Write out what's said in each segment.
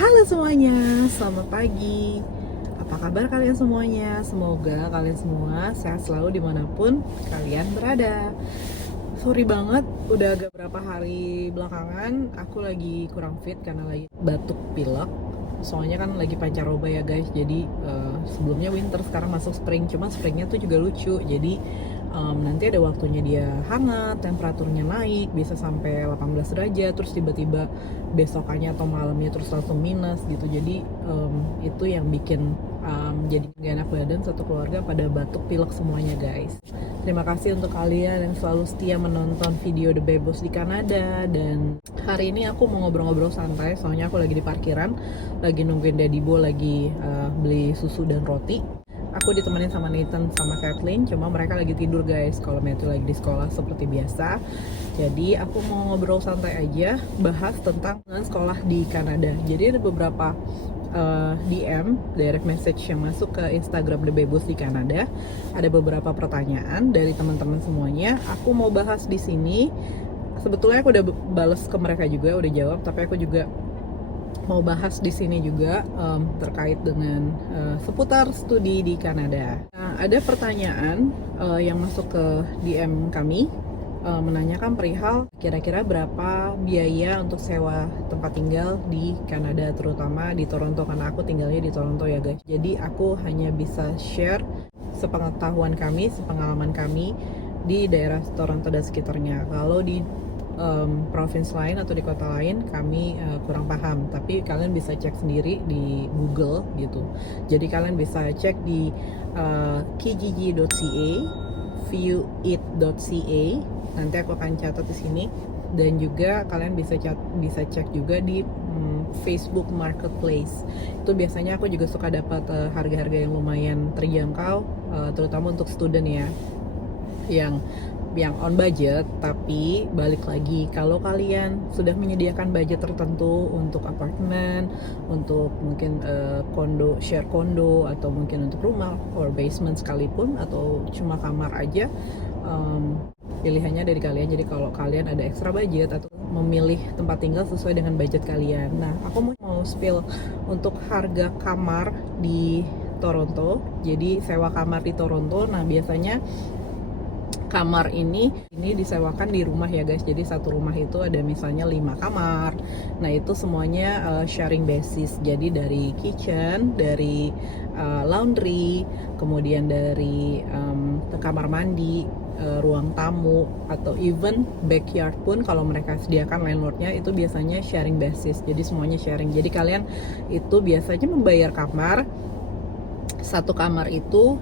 Halo semuanya, selamat pagi. Apa kabar kalian semuanya? Semoga kalian semua sehat selalu dimanapun kalian berada. Sorry banget, udah agak berapa hari belakangan aku lagi kurang fit karena lagi batuk pilek. Soalnya kan lagi pancaroba ya guys, jadi sebelumnya winter, sekarang masuk spring. Cuma springnya tuh juga lucu, jadi nanti ada waktunya dia hangat, temperaturnya naik bisa sampai 18 derajat, terus tiba-tiba besokannya atau malamnya terus langsung minus gitu. Jadi itu yang bikin jadi gak enak badan, satu keluarga pada batuk pilek semuanya guys. Terima kasih untuk kalian yang selalu setia menonton video The Bebos di Kanada. Dan hari ini aku mau ngobrol-ngobrol santai, soalnya aku lagi di parkiran, lagi nungguin Daddy Bo lagi beli susu dan roti. Aku ditemenin sama Nathan sama Kathleen, cuma mereka lagi tidur guys. Kalau Matthew lagi di sekolah seperti biasa. Jadi aku mau ngobrol santai aja, bahas tentang sekolah di Kanada. Jadi ada beberapa DM, direct message yang masuk ke Instagram The Bebos di Kanada. Ada beberapa pertanyaan dari teman-teman semuanya. Aku mau bahas di sini. Sebetulnya aku udah bales ke mereka juga, udah jawab, tapi aku juga mau bahas di sini juga terkait dengan seputar studi di Kanada. Nah, ada pertanyaan yang masuk ke DM kami menanyakan perihal kira-kira berapa biaya untuk sewa tempat tinggal di Kanada, terutama di Toronto, karena aku tinggalnya di Toronto ya guys. Jadi aku hanya bisa share sepengetahuan kami, sepengalaman kami di daerah Toronto dan sekitarnya. Kalau di provinsi lain atau di kota lain kami kurang paham, tapi kalian bisa cek sendiri di Google gitu. Jadi kalian bisa cek di kijiji.ca, viewit.ca, nanti aku akan catat di sini. Dan juga kalian bisa cek juga di Facebook Marketplace. Itu biasanya aku juga suka dapat harga-harga yang lumayan terjangkau, terutama untuk student ya, yang on budget. Tapi balik lagi, kalau kalian sudah menyediakan budget tertentu untuk apartemen, untuk mungkin kondo, share kondo, atau mungkin untuk rumah or basement sekalipun, atau cuma kamar aja, pilihannya dari kalian. Jadi kalau kalian ada extra budget atau memilih tempat tinggal sesuai dengan budget kalian. Nah, aku mau spill untuk harga kamar di Toronto. Jadi sewa kamar di Toronto, nah biasanya kamar ini disewakan di rumah ya guys. Jadi satu rumah itu ada misalnya 5 kamar. Nah itu semuanya sharing basis. Jadi dari kitchen, dari laundry, kemudian dari kamar mandi, ruang tamu, atau even backyard pun kalau mereka sediakan landlordnya, itu biasanya sharing basis. Jadi semuanya sharing. Jadi kalian itu biasanya membayar kamar. Satu kamar itu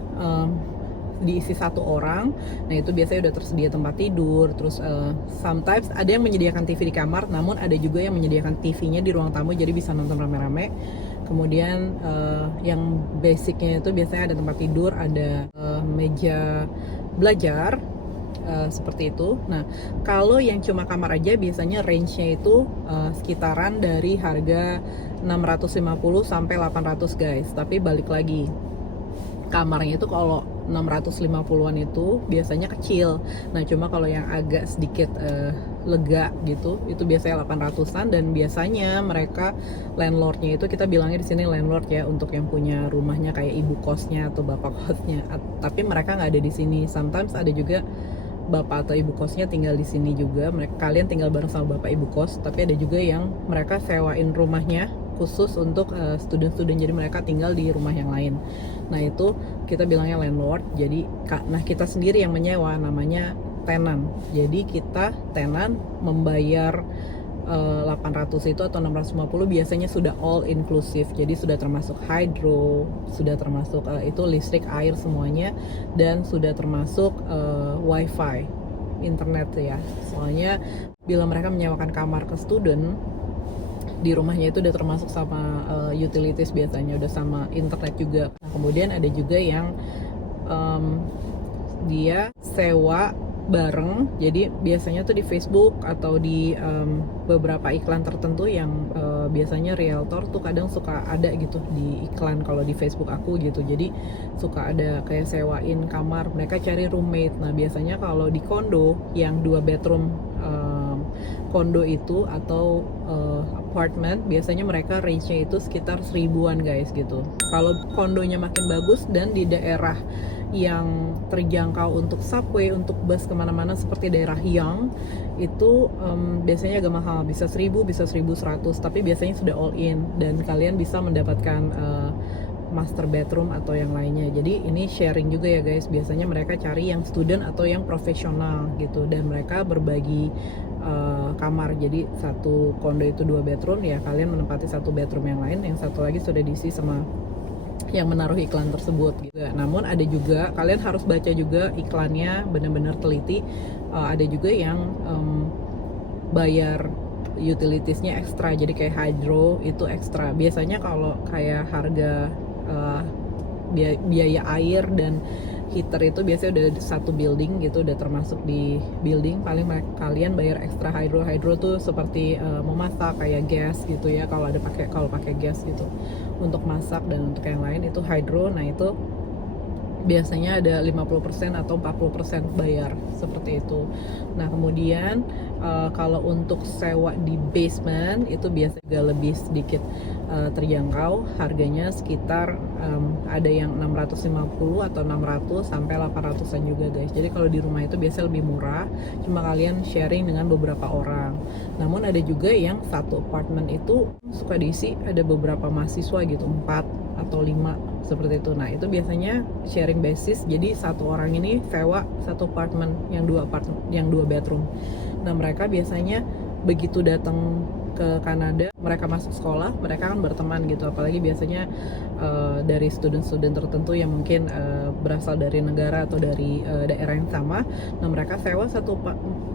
diisi satu orang. Nah itu biasanya udah tersedia tempat tidur. Terus sometimes ada yang menyediakan TV di kamar, namun ada juga yang menyediakan TV-nya di ruang tamu, jadi bisa nonton rame-rame. Kemudian yang basicnya itu biasanya ada tempat tidur, ada meja belajar, seperti itu. Nah kalau yang cuma kamar aja biasanya range-nya itu sekitaran dari harga 650 sampai 800 guys. Tapi balik lagi, kamarnya itu kalau 650-an itu biasanya kecil. Nah cuma kalau yang agak sedikit lega gitu, itu biasanya 800-an. Dan biasanya mereka landlordnya itu, kita bilangnya di sini landlord ya, untuk yang punya rumahnya kayak ibu kosnya atau bapak kosnya. Tapi mereka nggak ada di sini. Sometimes ada juga bapak atau ibu kosnya tinggal di sini juga. Kalian tinggal bareng sama bapak ibu kos, tapi ada juga yang mereka sewain rumahnya khusus untuk student-student, jadi mereka tinggal di rumah yang lain. Nah itu kita bilangnya landlord. Jadi nah kita sendiri yang menyewa, namanya tenant. Jadi kita tenant membayar 800 itu atau 650 biasanya sudah all inclusive. Jadi sudah termasuk hydro, sudah termasuk itu listrik, air semuanya, dan sudah termasuk wifi, internet ya. Soalnya bila mereka menyewakan kamar ke student, di rumahnya itu udah termasuk sama utilities, biasanya udah sama internet juga. Nah, kemudian ada juga yang dia sewa bareng. Jadi biasanya tuh di Facebook atau di beberapa iklan tertentu yang biasanya realtor tuh kadang suka ada gitu di iklan kalau di Facebook aku gitu. Jadi suka ada kayak sewain kamar, mereka cari roommate. Nah biasanya kalau di kondo yang 2 bedroom kondo itu atau apartment biasanya mereka range-nya itu sekitar 1000-an guys gitu. Kalau kondonya makin bagus dan di daerah yang terjangkau untuk subway, untuk bus kemana-mana seperti daerah Hyang itu biasanya agak mahal, bisa 1000, bisa 1100, tapi biasanya sudah all in dan kalian bisa mendapatkan master bedroom atau yang lainnya. Jadi ini sharing juga ya guys, biasanya mereka cari yang student atau yang profesional gitu, dan mereka berbagi kamar. Jadi satu kondo itu 2 bedroom ya, kalian menempati satu bedroom yang lain, yang satu lagi sudah diisi sama yang menaruh iklan tersebut gitu. Namun ada juga, kalian harus baca juga iklannya benar-benar teliti. Ada juga yang bayar utilitiesnya ekstra, jadi kayak hydro itu ekstra. Biasanya kalau kayak harga biaya air dan heater itu biasanya udah satu building gitu, udah termasuk di building, paling kalian bayar ekstra hydro tuh seperti memasak kayak gas gitu ya, kalau pakai gas gitu untuk masak dan untuk yang lain itu hydro. Nah itu biasanya ada 50% atau 40% bayar seperti itu. Nah kemudian kalau untuk sewa di basement itu biasanya lebih sedikit terjangkau, harganya sekitar ada yang 650 atau 600 sampai 800-an juga guys. Jadi kalau di rumah itu biasanya lebih murah, cuma kalian sharing dengan beberapa orang. Namun ada juga yang satu apartemen itu suka diisi ada beberapa mahasiswa gitu, 4 atau 5 seperti itu. Nah itu biasanya sharing basis, jadi satu orang ini sewa satu apartemen yang 2 bedroom. Nah mereka biasanya begitu datang ke Kanada, mereka masuk sekolah, mereka kan berteman gitu, apalagi biasanya dari student-student tertentu yang mungkin berasal dari negara atau dari daerah yang sama. Nah mereka sewa satu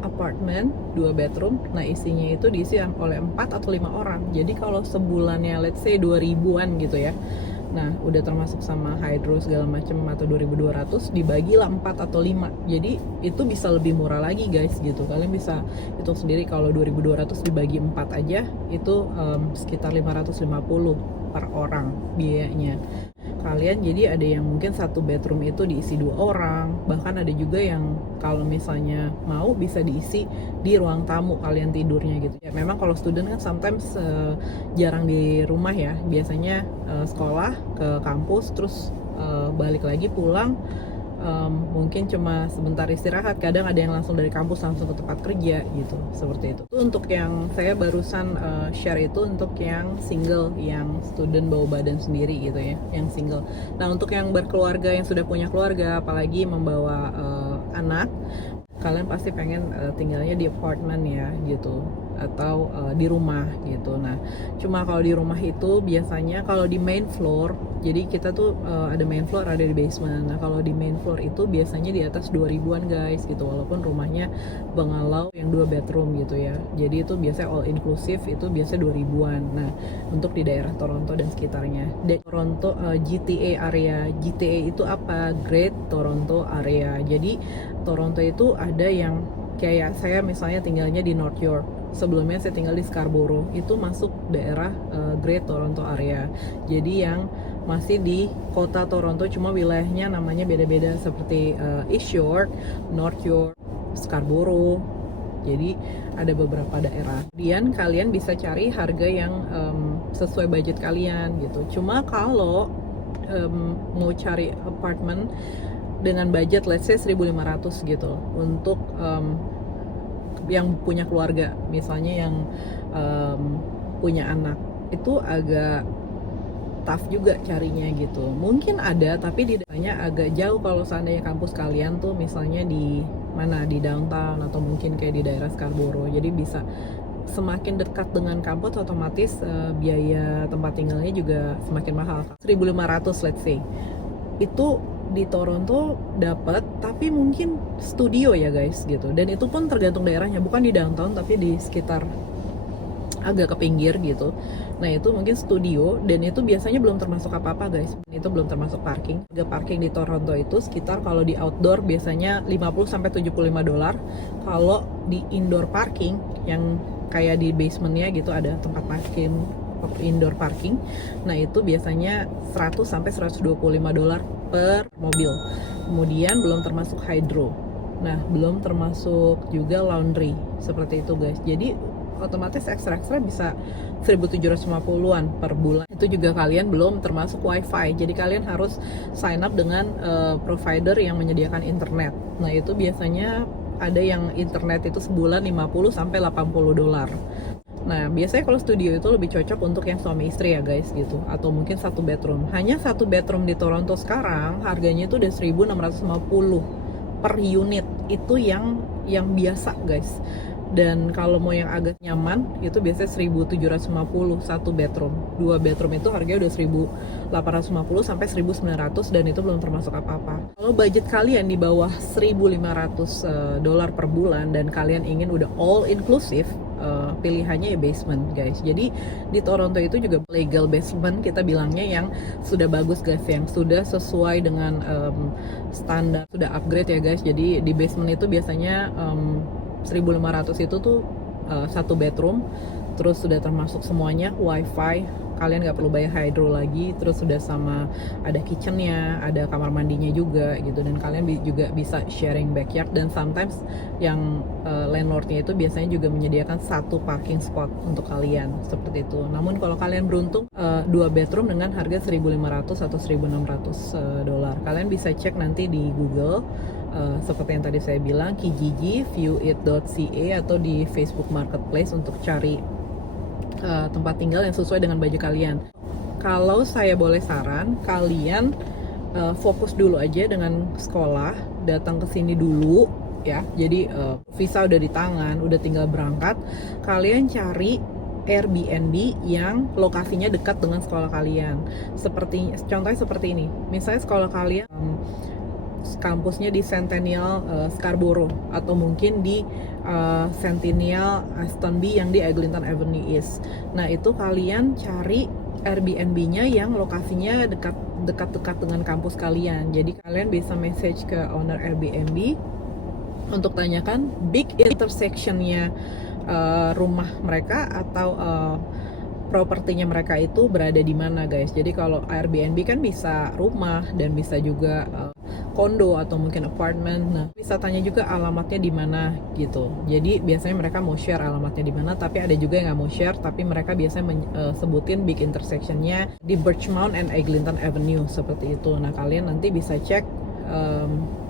apartemen 2 bedroom, nah isinya itu diisi oleh 4 atau 5 orang. Jadi kalau sebulannya let's say 2000-an gitu ya, nah udah termasuk sama hydro segala macam atau 2200, dibagilah 4 atau 5, jadi itu bisa lebih murah lagi guys gitu. Kalian bisa hitung sendiri, kalau 2200 dibagi 4 aja itu sekitar 550 per orang biayanya kalian. Jadi ada yang mungkin satu bedroom itu diisi 2 orang, bahkan ada juga yang kalau misalnya mau bisa diisi di ruang tamu kalian tidurnya gitu ya. Memang kalau student kan sometimes jarang di rumah ya, biasanya sekolah ke kampus terus balik lagi pulang, mungkin cuma sebentar istirahat, kadang ada yang langsung dari kampus langsung ke tempat kerja gitu, seperti itu. Itu untuk yang saya barusan share itu untuk yang single, yang student bawa badan sendiri gitu ya, yang single. Nah untuk yang berkeluarga, yang sudah punya keluarga, apalagi membawa anak, kalian pasti pengen tinggalnya di apartemen ya gitu, atau di rumah gitu. Nah cuma kalau di rumah itu biasanya kalau di main floor, jadi kita tuh ada main floor, ada di basement. Nah kalau di main floor itu biasanya di atas 2000-an guys gitu, walaupun rumahnya bungalow yang 2 bedroom gitu ya. Jadi itu biasanya all inclusive, itu biasa 2000-an. Nah untuk di daerah Toronto dan sekitarnya, di Toronto GTA area. GTA itu apa? Great Toronto Area. Jadi Toronto itu ada yang kayak saya misalnya tinggalnya di North York, sebelumnya saya tinggal di Scarborough, itu masuk daerah Great Toronto Area. Jadi yang masih di kota Toronto, cuma wilayahnya namanya beda-beda, seperti East York, North York, Scarborough. Jadi ada beberapa daerah. Kemudian kalian bisa cari harga yang sesuai budget kalian gitu. Cuma kalau mau cari apartemen dengan budget let's say 1500 gitu untuk yang punya keluarga, misalnya yang punya anak, itu agak tough juga carinya gitu. Mungkin ada, tapi di daerahnya agak jauh. Kalau seandainya kampus kalian tuh misalnya di mana, di downtown atau mungkin kayak di daerah Scarborough, jadi bisa semakin dekat dengan kampus otomatis biaya tempat tinggalnya juga semakin mahal. 1500 let's say itu di Toronto dapat, tapi mungkin studio ya guys gitu, dan itu pun tergantung daerahnya, bukan di downtown tapi di sekitar agak ke pinggir gitu. Nah itu mungkin studio, dan itu biasanya belum termasuk apa-apa guys, itu belum termasuk parking. Harga parking di Toronto itu sekitar, kalau di outdoor biasanya 50-75 dolar. Kalau di indoor parking yang kayak di basementnya gitu, ada tempat parking indoor parking, nah itu biasanya 100-125 dolar per mobil. Kemudian belum termasuk hydro. Nah, belum termasuk juga laundry seperti itu guys. Jadi otomatis ekstra bisa 1.750-an per bulan. Itu juga kalian belum termasuk wifi. Jadi kalian harus sign up dengan provider yang menyediakan internet. Nah, itu biasanya ada yang internet itu sebulan 50 sampai 80 dolar. Nah, biasanya kalau studio itu lebih cocok untuk yang suami istri ya guys gitu, atau mungkin satu bedroom. Hanya satu bedroom di Toronto sekarang harganya itu udah 1.650 per unit. Itu yang biasa guys. Dan kalau mau yang agak nyaman itu biasanya 1.750 satu bedroom. Dua bedroom itu harganya udah 1.850 sampai 1.900 dan itu belum termasuk apa-apa. Kalau budget kalian di bawah 1.500 dolar per bulan dan kalian ingin udah all inclusive, pilihannya ya basement guys. Jadi di Toronto itu juga legal basement kita bilangnya yang sudah bagus guys, yang sudah sesuai dengan standar, sudah upgrade ya guys. Jadi di basement itu biasanya 1.500 itu tuh satu bedroom, terus sudah termasuk semuanya wifi, kalian nggak perlu bayar hydro lagi, terus sudah sama ada kitchennya, ada kamar mandinya juga gitu, dan kalian juga bisa sharing backyard, dan sometimes yang landlordnya itu biasanya juga menyediakan satu parking spot untuk kalian seperti itu. Namun kalau kalian beruntung dua bedroom dengan harga 1.500 atau 1.600 dolar, kalian bisa cek nanti di Google. Seperti yang tadi saya bilang, Kijiji, viewit.ca, atau di Facebook Marketplace untuk cari tempat tinggal yang sesuai dengan budget kalian. Kalau saya boleh saran, kalian fokus dulu aja dengan sekolah, datang ke sini dulu ya. Jadi visa udah di tangan, udah tinggal berangkat. Kalian cari Airbnb yang lokasinya dekat dengan sekolah kalian. Contohnya seperti ini. Misalnya sekolah kalian kampusnya di Centennial Scarborough, atau mungkin di Centennial Astonby yang di Eglinton Avenue East. Nah, itu kalian cari Airbnb-nya yang lokasinya dekat-dekat dengan kampus kalian. Jadi kalian bisa message ke owner Airbnb untuk tanyakan big intersection-nya rumah mereka atau propertinya mereka itu berada di mana guys. Jadi kalau Airbnb kan bisa rumah dan bisa juga kondo atau mungkin apartemen. Nah, bisa tanya juga alamatnya di mana gitu. Jadi biasanya mereka mau share alamatnya di mana, tapi ada juga yang nggak mau share, tapi mereka biasanya sebutin big intersectionnya di Birchmount and Eglinton Avenue seperti itu. Nah, kalian nanti bisa cek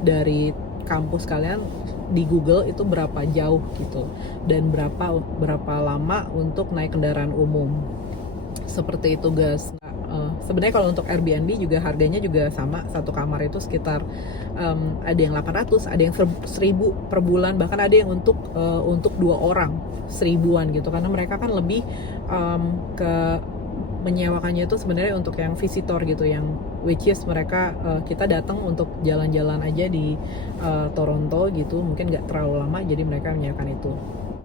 dari kampus kalian di Google itu berapa jauh gitu, dan berapa lama untuk naik kendaraan umum seperti itu guys. Sebenarnya kalau untuk Airbnb juga harganya juga sama, satu kamar itu sekitar ada yang 800, ada yang 1.000 per bulan, bahkan ada yang untuk 2 orang 1.000-an gitu, karena mereka kan lebih ke menyewakannya itu sebenarnya untuk yang visitor gitu, yang which is mereka kita datang untuk jalan-jalan aja di Toronto gitu, mungkin nggak terlalu lama, jadi mereka menyewakan itu.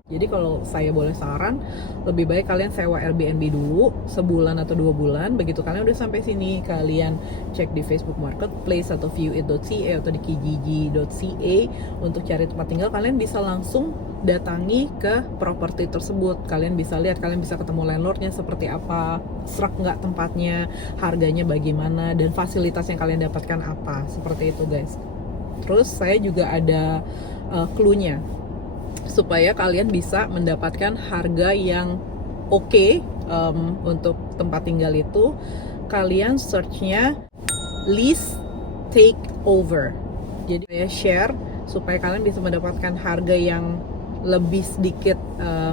Jadi kalau saya boleh saran, lebih baik kalian sewa Airbnb dulu sebulan atau 2 bulan. Begitu kalian udah sampai sini, kalian cek di Facebook Marketplace atau viewit.ca atau di kijiji.ca untuk cari tempat tinggal. Kalian bisa langsung datangi ke properti tersebut. Kalian bisa lihat, kalian bisa ketemu landlordnya seperti apa, serak nggak tempatnya, harganya bagaimana, dan fasilitas yang kalian dapatkan apa. Seperti itu guys. Terus saya juga ada clue-nya supaya kalian bisa mendapatkan harga yang oke untuk tempat tinggal itu. Kalian searchnya lease takeover. Jadi saya share supaya kalian bisa mendapatkan harga yang lebih sedikit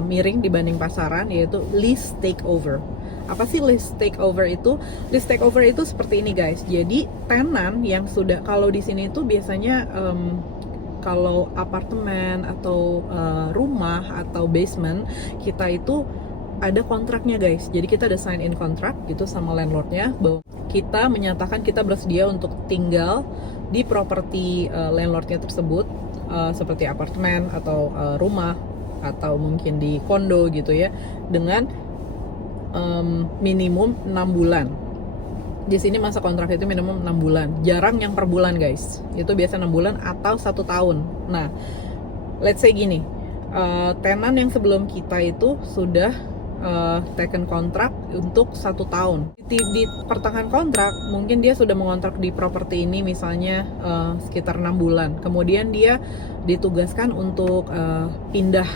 miring dibanding pasaran, yaitu lease takeover. Apa sih lease takeover itu? Lease takeover itu seperti ini guys. Jadi tenan yang sudah, kalau di sini itu biasanya kalau apartemen atau rumah atau basement, kita itu ada kontraknya guys. Jadi kita ada sign in kontrak gitu sama landlordnya, bahwa kita menyatakan kita bersedia untuk tinggal di properti landlordnya tersebut, seperti apartemen atau rumah atau mungkin di kondo gitu ya, dengan minimum 6 bulan. Di sini masa kontrak itu minimum 6 bulan. Jarang yang per bulan guys. Itu biasa 6 bulan atau 1 tahun. Nah, let's say gini, tenan yang sebelum kita itu sudah taken kontrak untuk 1 tahun. Di pertengahan kontrak mungkin dia sudah mengontrak di properti ini misalnya sekitar 6 bulan. Kemudian dia ditugaskan untuk pindah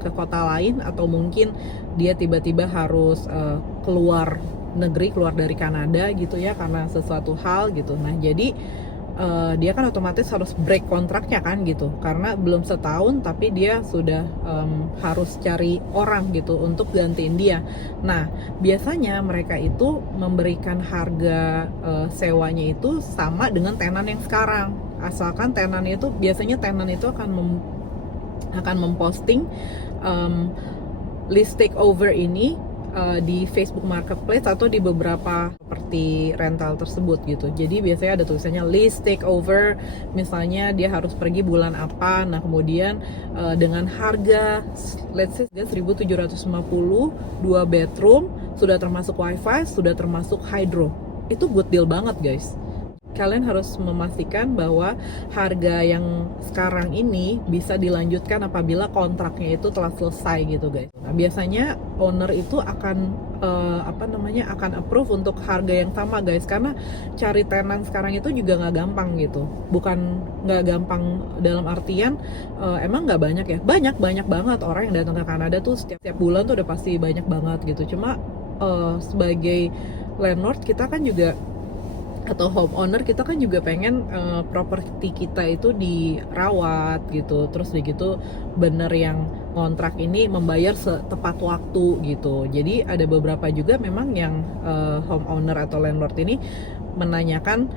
ke kota lain, atau mungkin dia tiba-tiba harus keluar negeri, keluar dari Kanada gitu ya, karena sesuatu hal gitu. Nah jadi dia kan otomatis harus break kontraknya kan gitu, karena belum setahun tapi dia sudah harus cari orang gitu untuk gantiin dia. Nah biasanya mereka itu memberikan harga sewanya itu sama dengan tenan yang sekarang, asalkan tenan itu, biasanya tenan itu akan memposting list takeover ini di Facebook Marketplace atau di beberapa properti rental tersebut gitu. Jadi biasanya ada tulisannya list takeover, misalnya dia harus pergi bulan apa. Nah kemudian dengan harga let's say 1.750, 2 bedroom, sudah termasuk wifi, sudah termasuk hydro. Itu good deal banget guys. Kalian harus memastikan bahwa harga yang sekarang ini bisa dilanjutkan apabila kontraknya itu telah selesai gitu guys. Nah, biasanya owner itu akan akan approve untuk harga yang sama guys, karena cari tenan sekarang itu juga nggak gampang gitu. Bukan nggak gampang dalam artian emang nggak banyak ya, banyak banget orang yang datang ke Kanada tuh setiap bulan tuh udah pasti banyak banget gitu. Cuma sebagai landlord kita kan juga, atau homeowner kita kan juga pengen properti kita itu dirawat gitu, terus begitu bener yang kontrak ini membayar tepat waktu gitu. Jadi ada beberapa juga memang yang homeowner atau landlord ini menanyakan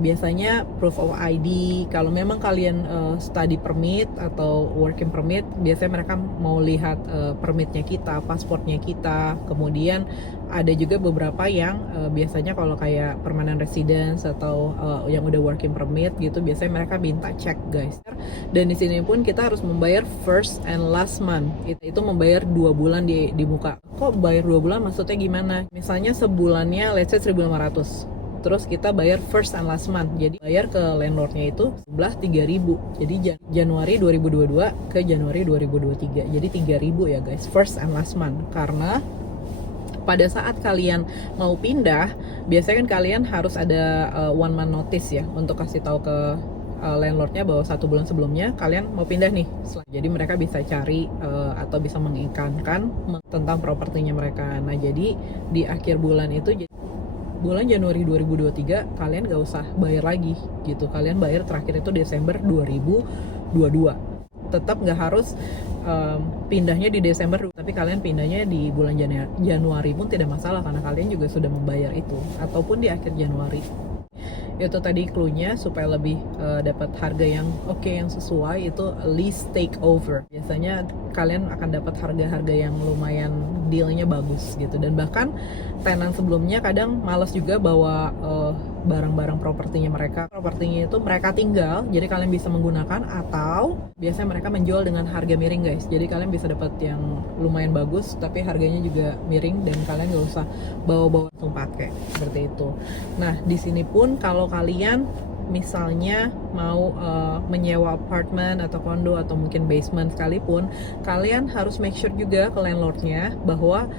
biasanya proof of ID. Kalau memang kalian study permit atau working permit, biasanya mereka mau lihat permitnya kita, pasportnya kita. Kemudian ada juga beberapa yang biasanya kalau kayak permanent residence atau yang udah working permit gitu, biasanya mereka minta cek guys. Dan di sini pun kita harus membayar first and last month. Itu membayar 2 bulan di muka. Kok bayar 2 bulan maksudnya gimana? Misalnya sebulannya let's say 1.500. Terus kita bayar first and last month. Jadi bayar ke landlordnya itu jumlah 3.000. Jadi Januari 2022 ke Januari 2023. Jadi 3.000 ya guys, first and last month. Karena pada saat kalian mau pindah, biasanya kan kalian harus ada 1 month notice ya, untuk kasih tahu ke landlordnya bahwa 1 bulan sebelumnya kalian mau pindah nih. Jadi mereka bisa cari atau bisa mengikankan tentang propertinya mereka. Nah jadi di akhir bulan itu, bulan Januari 2023 kalian gak usah bayar lagi gitu. Kalian bayar terakhir itu Desember 2022. Tetap gak harus pindahnya di Desember, tapi kalian pindahnya di bulan Januari pun tidak masalah, karena kalian juga sudah membayar itu, ataupun di akhir Januari. Itu tadi clue-nya supaya lebih dapat harga yang oke, yang sesuai, itu lease takeover. Biasanya kalian akan dapat harga-harga yang lumayan dealnya bagus gitu. Dan bahkan tenan sebelumnya kadang malas juga bawa barang-barang propertinya itu mereka tinggal, jadi kalian bisa menggunakan, atau biasanya mereka menjual dengan harga miring guys. Jadi kalian bisa dapat yang lumayan bagus tapi harganya juga miring, dan kalian gak usah bawa-bawa langsung pakai seperti itu. Nah di sini pun kalau kalian misalnya mau menyewa apartemen atau kondo atau mungkin basement sekalipun, kalian harus make sure juga ke landlordnya bahwa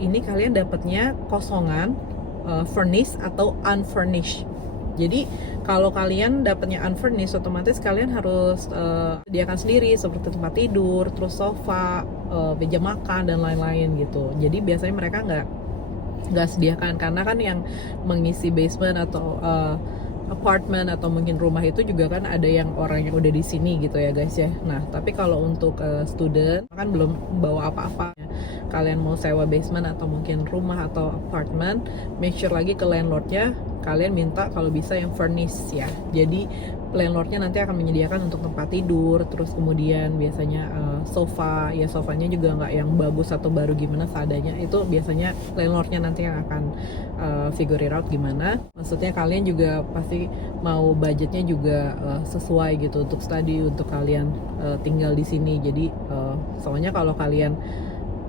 ini kalian dapatnya kosongan, furnished atau unfurnished. Jadi kalau kalian dapatnya unfurnished, otomatis kalian harus sediakan sendiri seperti tempat tidur, terus sofa, meja makan dan lain-lain gitu. Jadi biasanya mereka nggak sediakan, karena kan yang mengisi basement atau apartemen atau mungkin rumah itu juga kan ada yang orang yang udah di sini gitu ya guys ya. Nah tapi kalau untuk student kan belum bawa apa-apa, kalian mau sewa basement atau mungkin rumah atau apartemen, make sure lagi ke landlordnya kalian minta kalau bisa yang furnished ya. Jadi landlordnya nanti akan menyediakan untuk tempat tidur, terus kemudian biasanya sofa, ya sofanya juga nggak yang bagus atau baru gimana, seadanya. Itu biasanya landlordnya nanti yang akan figure it out gimana. Maksudnya kalian juga pasti mau budgetnya juga sesuai gitu untuk study, untuk kalian tinggal di sini. Jadi soalnya kalau kalian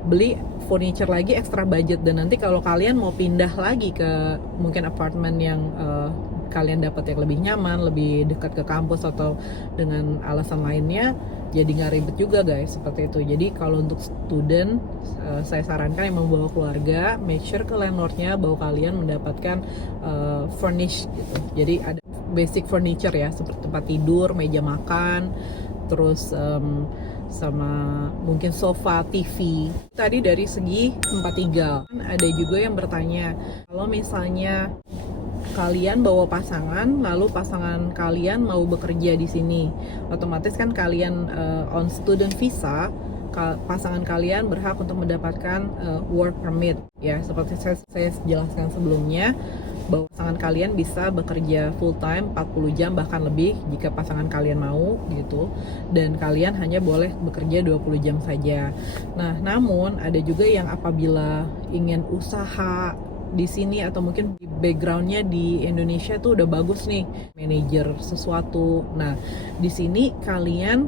beli furniture lagi extra budget, dan nanti kalau kalian mau pindah lagi ke mungkin apartemen yang kalian dapat yang lebih nyaman, lebih dekat ke kampus atau dengan alasan lainnya, jadi nggak ribet juga guys, seperti itu. Jadi kalau untuk student, saya sarankan yang membawa keluarga, make sure ke landlordnya bahwa kalian mendapatkan furnish gitu. Jadi ada basic furniture ya, seperti tempat tidur, meja makan, terus sama mungkin sofa, TV. Tadi dari segi tempat tinggal. Ada juga yang bertanya, kalau misalnya kalian bawa pasangan, lalu pasangan kalian mau bekerja di sini, otomatis kan kalian on student visa, pasangan kalian berhak untuk mendapatkan work permit ya, seperti saya jelaskan sebelumnya, bahwa pasangan kalian bisa bekerja full time 40 jam bahkan lebih jika pasangan kalian mau gitu, dan kalian hanya boleh bekerja 20 jam saja. Nah, namun ada juga yang apabila ingin usaha di sini atau mungkin backgroundnya di Indonesia tuh udah bagus nih, manajer sesuatu. Nah, di sini kalian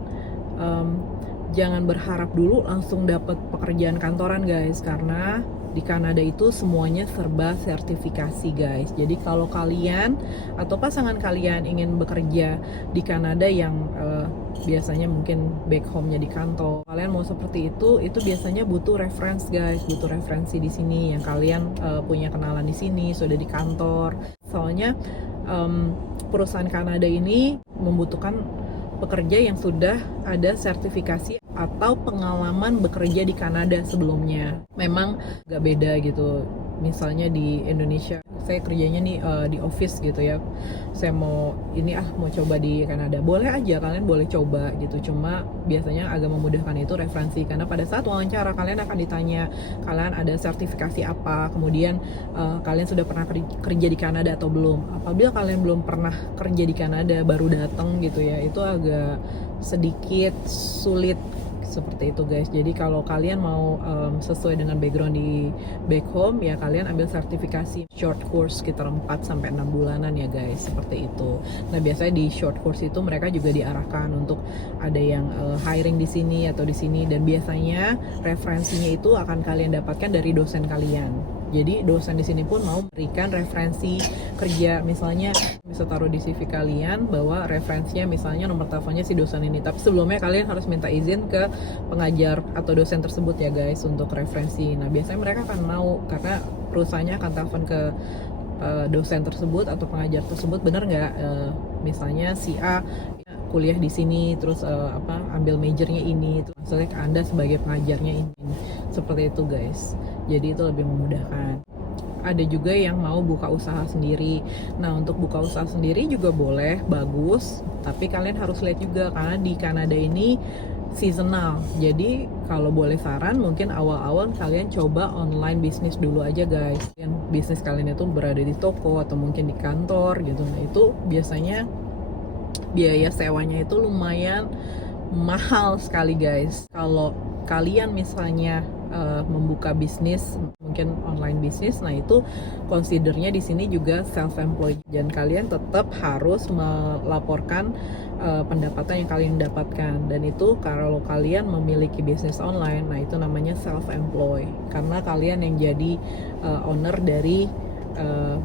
jangan berharap dulu langsung dapat pekerjaan kantoran guys, karena di Kanada itu semuanya serba sertifikasi guys. Jadi kalau kalian atau pasangan kalian ingin bekerja di Kanada yang biasanya mungkin back home-nya di kantor, kalian mau seperti itu biasanya butuh reference guys, butuh referensi di sini yang kalian punya kenalan di sini, sudah di kantor. Soalnya perusahaan Kanada ini membutuhkan pekerja yang sudah ada sertifikasi atau pengalaman bekerja di Kanada sebelumnya. Memang gak beda gitu. Misalnya di Indonesia, saya kerjanya nih di office gitu ya. Saya mau coba di Kanada. Boleh aja, kalian boleh coba gitu. Cuma biasanya agak memudahkan itu referensi, karena pada saat wawancara kalian akan ditanya kalian ada sertifikasi apa, kemudian kalian sudah pernah kerja di Kanada atau belum. Apabila kalian belum pernah kerja di Kanada, baru datang gitu ya, itu agak sedikit sulit seperti itu guys. Jadi kalau kalian mau sesuai dengan background di back home ya, kalian ambil sertifikasi short course sekitar 4-6 bulanan ya guys, seperti itu. Nah, biasanya di short course itu mereka juga diarahkan untuk ada yang hiring di sini atau di sini, dan biasanya referensinya itu akan kalian dapatkan dari dosen kalian. Jadi dosen di sini pun mau memberikan referensi kerja, misalnya bisa taruh di CV kalian bahwa referensinya misalnya nomor teleponnya si dosen ini. Tapi sebelumnya kalian harus minta izin ke pengajar atau dosen tersebut ya guys untuk referensi. Nah, biasanya mereka akan mau karena perusahaannya akan telepon ke dosen tersebut atau pengajar tersebut, bener nggak misalnya si A kuliah di sini, terus ambil majornya ini, terus maksudnya Anda sebagai pengajarnya ini, seperti itu guys. Jadi itu lebih memudahkan. Ada juga yang mau buka usaha sendiri. Nah, untuk buka usaha sendiri juga boleh, bagus, tapi kalian harus lihat juga karena di Kanada ini seasonal. Jadi kalau boleh saran, mungkin awal-awal kalian coba online bisnis dulu aja guys. Yang bisnis kalian itu berada di toko atau mungkin di kantor gitu. Nah, itu biasanya biaya sewanya itu lumayan mahal sekali guys. Kalau kalian misalnya membuka bisnis, mungkin online bisnis, nah itu considernya di sini juga self-employed, dan kalian tetap harus melaporkan pendapatan yang kalian dapatkan, dan itu kalau kalian memiliki bisnis online, nah itu namanya self-employed, karena kalian yang jadi owner dari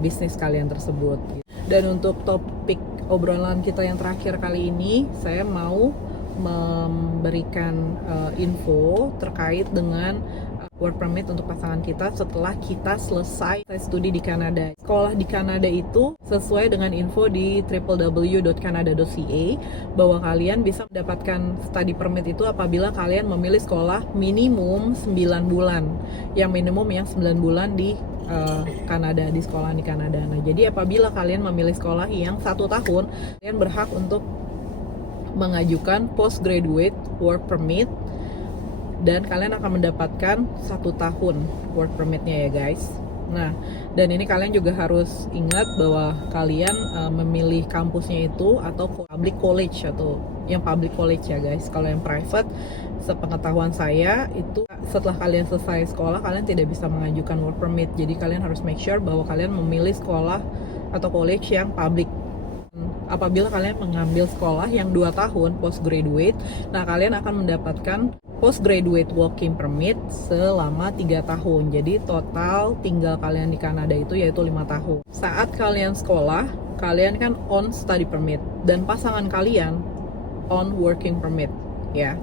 bisnis kalian tersebut. Dan untuk topik obrolan kita yang terakhir kali ini, saya mau memberikan info terkait dengan work permit untuk pasangan kita setelah kita selesai studi di Kanada. Sekolah di Kanada itu sesuai dengan info di www.canada.ca bahwa kalian bisa mendapatkan study permit itu apabila kalian memilih sekolah minimum 9 bulan. Yang minimum yang 9 bulan di Kanada, di sekolah di Kanada. Nah, jadi apabila kalian memilih sekolah yang 1 tahun, kalian berhak untuk mengajukan postgraduate work permit, dan kalian akan mendapatkan 1 tahun work permitnya ya guys. Nah, dan ini kalian juga harus ingat bahwa kalian memilih kampusnya itu atau public college, atau yang public college ya guys. Kalau yang private, sepengetahuan saya itu setelah kalian selesai sekolah, kalian tidak bisa mengajukan work permit. Jadi kalian harus make sure bahwa kalian memilih sekolah atau college yang public. Apabila kalian mengambil sekolah yang 2 tahun postgraduate, nah kalian akan mendapatkan postgraduate working permit selama 3 tahun. Jadi total tinggal kalian di Kanada itu yaitu 5 tahun. Saat kalian sekolah, kalian kan on study permit dan pasangan kalian on working permit ya.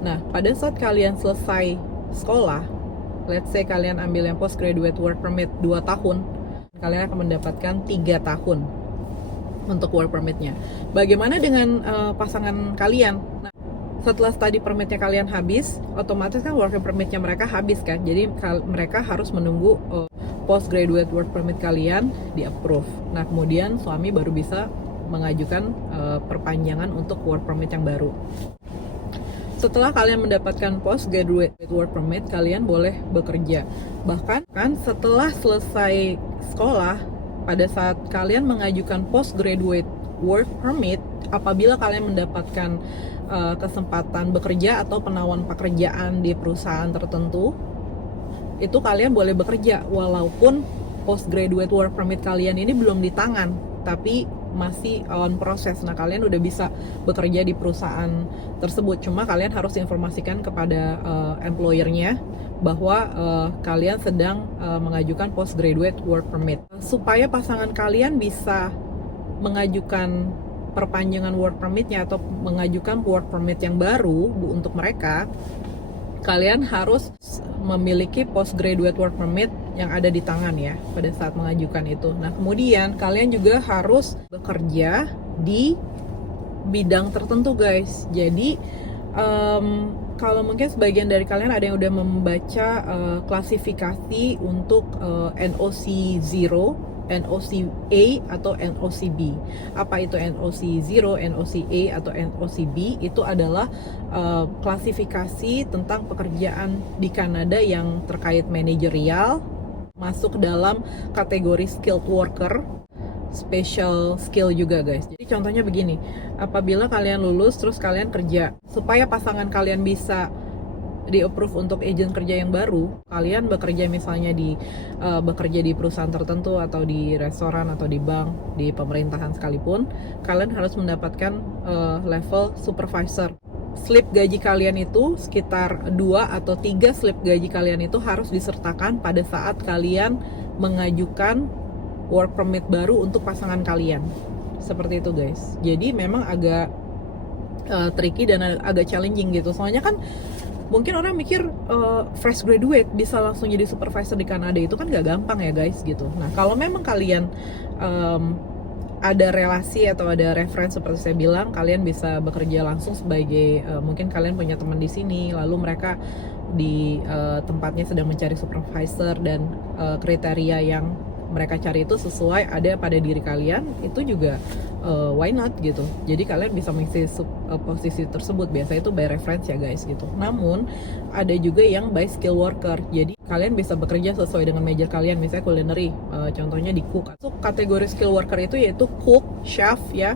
Nah, pada saat kalian selesai sekolah, let's say kalian ambil yang postgraduate work permit 2 tahun, kalian akan mendapatkan 3 tahun untuk work permitnya. Bagaimana dengan pasangan kalian? Nah, setelah study permitnya kalian habis, otomatis kan work permitnya mereka habis kan. Jadi mereka harus menunggu postgraduate work permit kalian di approve. Nah, kemudian suami baru bisa mengajukan perpanjangan untuk work permit yang baru. Setelah kalian mendapatkan postgraduate work permit, kalian boleh bekerja. Bahkan kan setelah selesai sekolah, pada saat kalian mengajukan postgraduate work permit, apabila kalian mendapatkan kesempatan bekerja atau penawaran pekerjaan di perusahaan tertentu, itu kalian boleh bekerja walaupun postgraduate work permit kalian ini belum di tangan, tapi masih on proses. Nah, kalian udah bisa bekerja di perusahaan tersebut, cuma kalian harus informasikan kepada employernya bahwa kalian sedang mengajukan postgraduate work permit, supaya pasangan kalian bisa mengajukan perpanjangan work permitnya atau mengajukan work permit yang baru untuk mereka. Kalian harus memiliki postgraduate work permit yang ada di tangan ya pada saat mengajukan itu. Nah, kemudian kalian juga harus bekerja di bidang tertentu guys. Jadi kalau mungkin sebagian dari kalian ada yang udah membaca klasifikasi untuk NOC 0, NOC A atau NOC B. Apa itu NOC 0, NOC A atau NOC B? Itu adalah klasifikasi tentang pekerjaan di Kanada yang terkait manajerial, masuk dalam kategori skilled worker, special skill juga guys. Jadi contohnya begini, apabila kalian lulus terus kalian kerja, supaya pasangan kalian bisa di-approve untuk agent kerja yang baru, kalian bekerja misalnya bekerja di perusahaan tertentu atau di restoran atau di bank, di pemerintahan sekalipun, kalian harus mendapatkan level supervisor. Slip gaji kalian itu sekitar 2 atau 3 slip gaji kalian itu harus disertakan pada saat kalian mengajukan work permit baru untuk pasangan kalian. Seperti itu guys. Jadi memang agak tricky dan agak challenging gitu. Soalnya kan mungkin orang mikir fresh graduate bisa langsung jadi supervisor di Kanada, itu kan gak gampang ya guys gitu. Nah, kalau memang kalian ada relasi atau ada reference seperti saya bilang, kalian bisa bekerja langsung sebagai mungkin kalian punya teman di sini, lalu mereka di tempatnya sedang mencari supervisor dan kriteria yang mereka cari itu sesuai ada pada diri kalian, itu juga why not gitu. Jadi kalian bisa mengisi posisi tersebut, biasa itu by reference ya guys gitu. Namun ada juga yang by skill worker, jadi kalian bisa bekerja sesuai dengan major kalian, misalnya culinary, contohnya di cook. So, kategori skill worker itu yaitu cook, chef ya,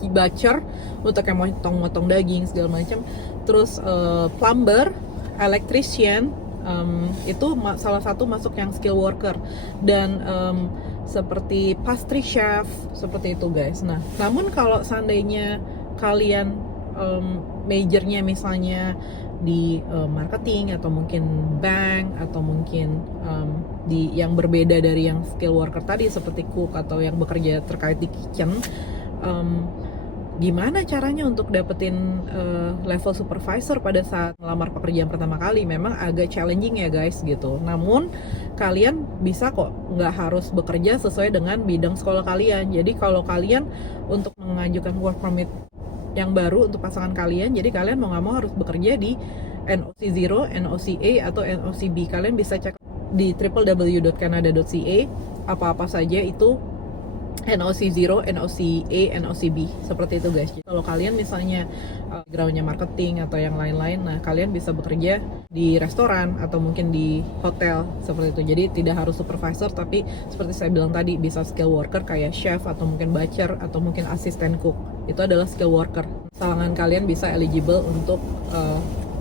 butcher untuk yang motong-motong daging segala macam, terus plumber, electrician, itu salah satu masuk yang skill worker, dan seperti pastry chef, seperti itu guys. Nah, namun kalau seandainya kalian majornya misalnya di marketing atau mungkin bank atau mungkin di yang berbeda dari yang skill worker tadi seperti cook atau yang bekerja terkait di kitchen, gimana caranya untuk dapetin level supervisor pada saat melamar pekerjaan pertama kali? Memang agak challenging ya guys gitu. Namun kalian bisa kok, nggak harus bekerja sesuai dengan bidang sekolah kalian. Jadi kalau kalian untuk mengajukan work permit yang baru untuk pasangan kalian, jadi kalian mau nggak mau harus bekerja di NOC 0, NOC A atau NOC B. Kalian bisa cek di www.canada.ca apa-apa saja itu NOC 0, NOC A, NOC B, seperti itu guys. Jadi, kalau kalian misalnya backgroundnya marketing atau yang lain-lain, nah kalian bisa bekerja di restoran atau mungkin di hotel seperti itu. Jadi tidak harus supervisor, tapi seperti saya bilang tadi bisa skill worker kayak chef atau mungkin butcher atau mungkin assistant cook. Itu adalah skill worker. Pasangan kalian bisa eligible untuk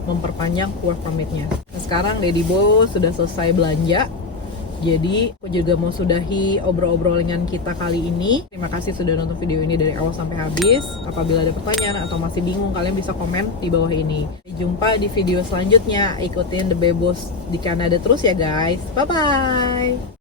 memperpanjang work permitnya. Nah, sekarang Daddy Bo sudah selesai belanja. Jadi aku juga mau sudahi obrol-obrolan kita kali ini. Terima kasih sudah nonton video ini dari awal sampai habis. Apabila ada pertanyaan atau masih bingung, kalian bisa komen di bawah ini. Sampai jumpa di video selanjutnya. Ikutin The Bebos di Kanada terus ya guys. Bye bye.